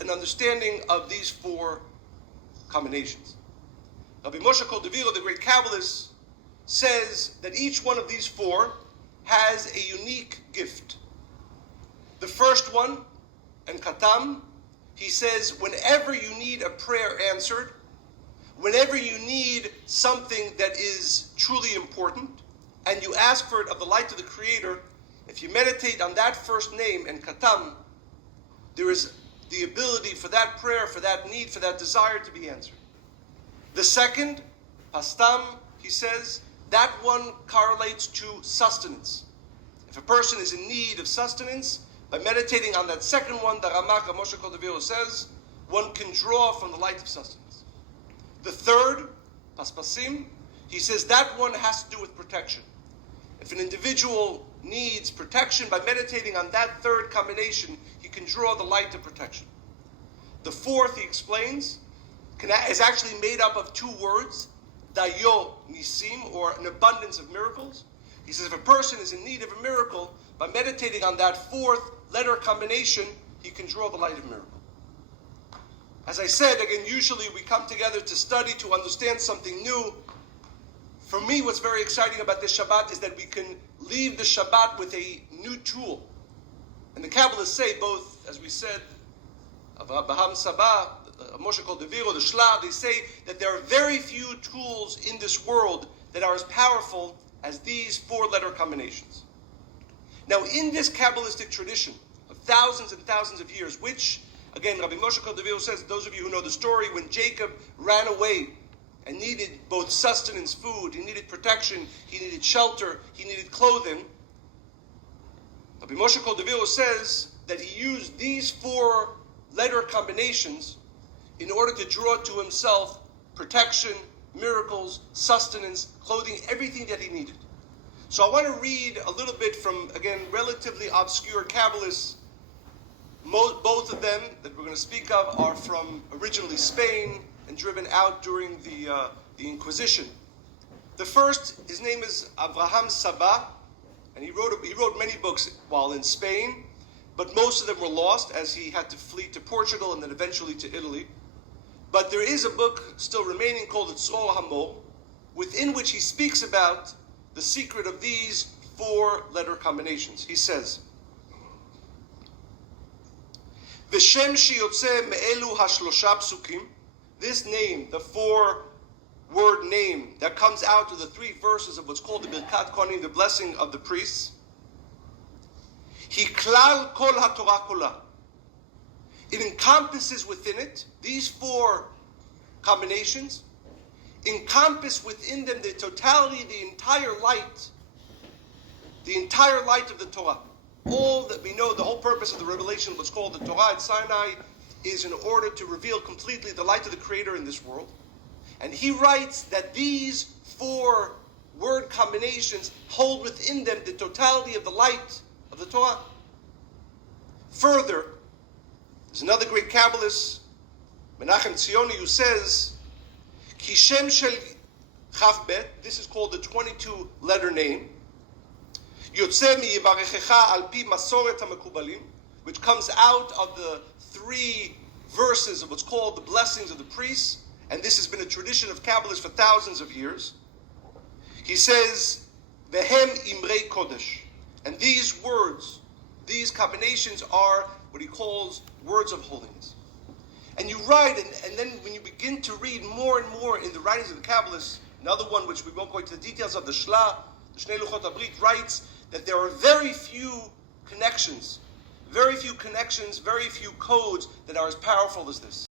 an understanding of these four combinations. Rabbi Moshe Cordovero, the great Kabbalist, says that each one of these four has a unique gift. The first one, and Katam, he says, whenever you need a prayer answered, whenever you need something that is truly important, and you ask for it of the light of the Creator, if you meditate on that first name, and Katam, there is the ability for that prayer, for that need, for that desire to be answered. The second, Pastam, he says, that one correlates to sustenance. If a person is in need of sustenance, by meditating on that second one, the Ramak Moshe Cordovero says, one can draw from the light of sustenance. The third, Paspasim, he says that one has to do with protection. If an individual needs protection, by meditating on that third combination, he can draw the light of protection. The fourth, he explains, is actually made up of two words, Dayo Nisim, or an abundance of miracles. He says if a person is in need of a miracle, by meditating on that fourth letter combination, he can draw the light of miracle. As I said, again, usually we come together to study, to understand something new. For me, what's very exciting about this Shabbat is that we can leave the Shabbat with a new tool. And the Kabbalists say, both, as we said, Avraham Sabah, Moshe Cordovero, the Shla, they say that there are very few tools in this world that are as powerful as these four-letter combinations. Now, in this Kabbalistic tradition of thousands and thousands of years, which, again, Rabbi Moshe Cordovero says, those of you who know the story, when Jacob ran away and needed both sustenance, food, he needed protection, he needed shelter, he needed clothing, Rabbi Moshe Cordovero says that he used these four-letter combinations in order to draw to himself protection, miracles, sustenance, clothing, everything that he needed. So I want to read a little bit from, again, relatively obscure Kabbalists. Both of them that we're going to speak of are from originally Spain and driven out during the Inquisition. The first, his name is Avraham Sabah, and he wrote many books while in Spain, but most of them were lost as he had to flee to Portugal and then eventually to Italy. But there is a book still remaining called Tzror Hamor, within which he speaks about the secret of these four-letter combinations. He says, V'shem sheyotze me'elu hashlosha psukim, this name, the four-word name that comes out of the three verses of what's called the Birkat Kohanim, the blessing of the priests, Hi klal kol haTorah kolah. It encompasses within it, these four combinations, encompass within them the totality, the entire light of the Torah. All that we know, the whole purpose of the revelation, what's called the Torah at Sinai, is in order to reveal completely the light of the Creator in this world. And he writes that these four word combinations hold within them the totality of the light of the Torah. Further, there's another great Kabbalist, Menachem Tzioni, who says, Kishem shel Chavbet, this is called the 22-letter name, Yotze mi yivarechecha al pi masoret hamekubalim, which comes out of the three verses of what's called the blessings of the priests, and this has been a tradition of Kabbalists for thousands of years. He says, Vehem imrei kodesh, and these words, these combinations are what he calls words of holiness. And you write, and then when you begin to read more and more in the writings of the Kabbalists, another one which we won't go into the details of, the Shla, the Shnei Luchot HaBrit, writes that there are very few connections, very few codes that are as powerful as this.